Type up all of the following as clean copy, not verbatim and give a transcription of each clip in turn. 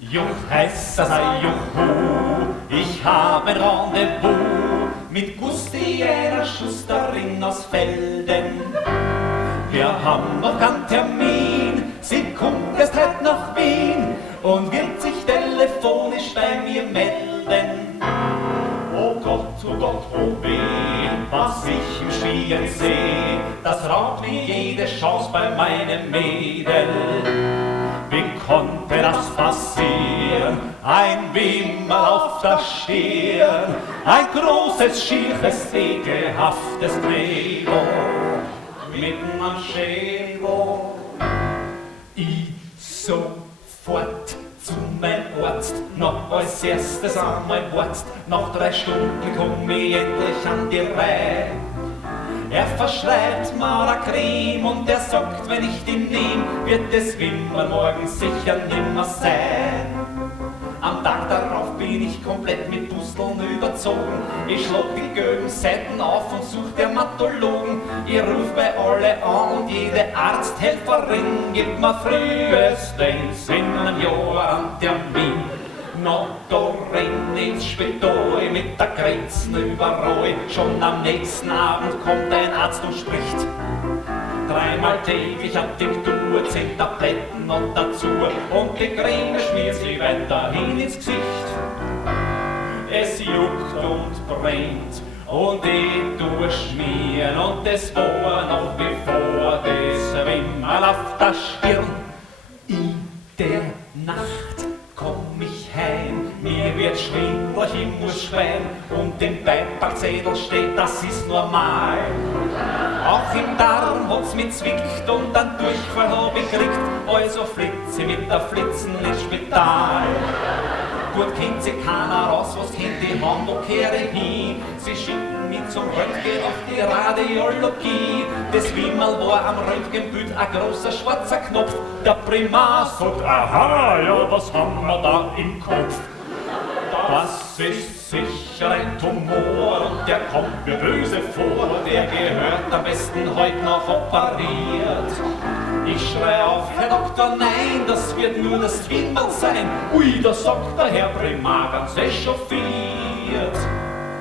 Juch heißt das Juhu, ich habe ein Rendezvous mit Gusti, einer Schusterin aus Felden. Wir haben noch keinen Termin, sie kommt erst heute nach Wien und wird sich telefonisch bei mir melden. Oh Gott, oh weh, was ich im Schwien seh, das raubt mir jede Chance bei meinem Mädel. Wie konnte das passieren? Ein Wimmer auf der Stirn, ein großes, schieres, ekelhaftes Drehbuch mitten am Schädel. Ich sofort zu meinem Arzt, noch als erstes an mein Arzt. Nach 3 Stunden komm ich endlich an die Reihe. Er verschreibt mir eine Creme und er sagt, wenn ich die nehm, wird es Wimmer morgen sicher nimmer sein. Am Tag darauf bin ich komplett mit Pusteln überzogen. Ich schlag die gelben Seiten auf und such Dermatologen. Ich ruf bei alle an und jede Arzthelferin gibt mir frühestens in einem Jahr einen Termin. Na, da renn ins Spital mit der Grenzen überall. Schon am nächsten Abend kommt ein Arzt und spricht. 3-mal täglich an Tinktur, 10 Tabletten und dazu. Und die Creme schmiert sie weiterhin ins Gesicht. Es juckt und brennt und ich tue schmieren. Und es war noch bevor das Wimmerl auf der Stirn. In der Nacht komm ich heim, mir wird schwindelig, ich muss schreien. Und im Beipackzettel steht, das ist normal. Auch im Darm hat's mich zwickt und einen Durchfall hab ich gekriegt. Also flitze ich mit der Flitzen ins Spital. Gut kennt sich keiner raus, was kennt die Hand, wo kehre ich hin? Sie schicken mich zum Röntgen auf die Radiologie. Das Wimmerl war am Röntgenbild ein großer schwarzer Knopf. Der Primar sagt, aha, ja, was haben wir da im Kopf? Das ist sicher ein Tumor und der kommt mir böse vor. Der gehört am besten heute noch operiert. Ich schrei auf, Herr Doktor, nein, das wird nur das Wimmerl sein. Ui, da sagt der Herr Primar ganz echauffiert.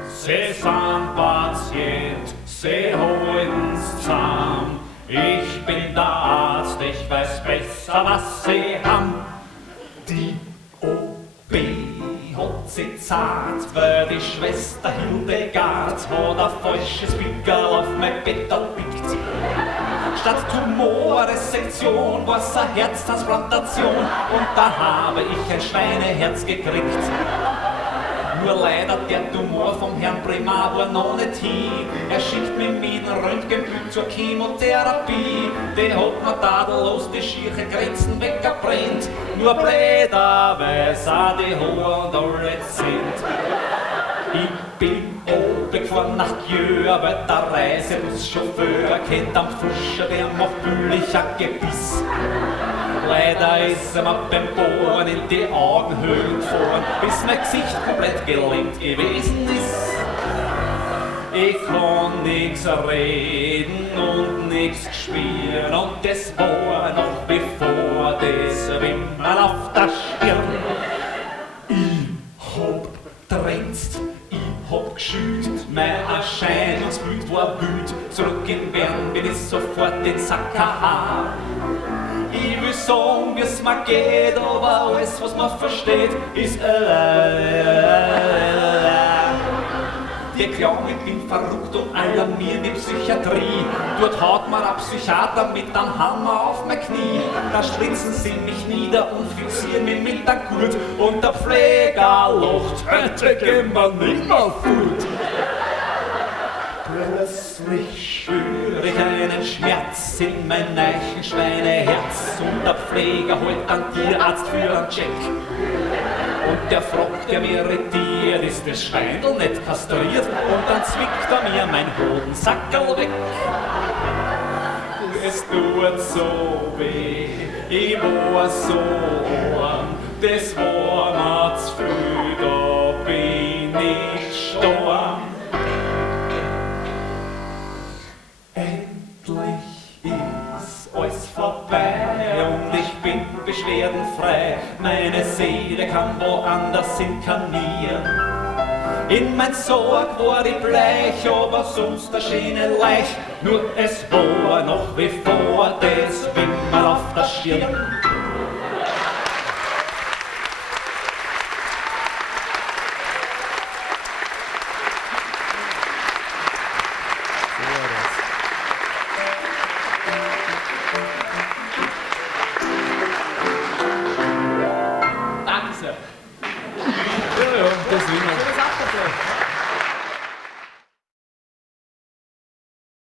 Sie sind Patient, Sie holen's zusammen. Ich bin der Arzt, ich weiß besser, was Sie haben. Die OP hat sie zart, weil die Schwester Hildegard hat ein falsches Pickerl auf mein Bett gepickt. Statt Tumorresektion war's eine Herztransplantation und da habe ich ein Schweineherz gekriegt. Nur leider der Tumor vom Herrn Primar war noch nicht hin. Er schickt mich mit dem Röntgenbild zur Chemotherapie. Der hat mir tadellos die schiere Grenzen weggebrennt. Nur bläder, weiß auch die Haare und alles sind. Ich bin gefahren nach Jör, weil der Reisebuschauffeur kennt am Fuscher, der macht billig ein Gebiss. Leider ist er mir beim Bohren in die Augenhöhlen gefahren, bis mein Gesicht komplett gelähmt gewesen ist. Ich kann nix reden und nix spüren und das war noch bevor das Wimmerl auf der Stirn. Ich hab tränzt, ich hab geschüttet, mein Erscheinungsbild war wild. Zurück in Bern bin ich sofort in Sackhaar. Ich will sagen, wie's mir geht, aber alles, was man versteht, ist Die glauben, ich bin verrückt und alarmieren die Psychiatrie. Dort haut mir ein Psychiater mit einem Hammer auf mein Knie. Da stritzen sie mich nieder und fixieren mich mit der Gurt. Und der Pfleger lacht, heute gehen wir nimmer fort. Plötzlich spüre ich einen Schmerz in mein neichen Schweineherz. Und der Pfleger holt einen Tierarzt für einen Check. Und der fragt, der mir irritiert, ist das Schweindel nicht kastriert? Und dann zwickt er mir mein Hodensackerl weg. Es tut so weh, ich war so arm, das war mir zu viel, da bin ich gestorben. Endlich ist alles vorbei und ich bin beschwerdenfrei. meine Seele kann woanders inkarnieren. In mein Sorg war ich bleich, aber sonst erschien er leicht, nur es war noch wie vor.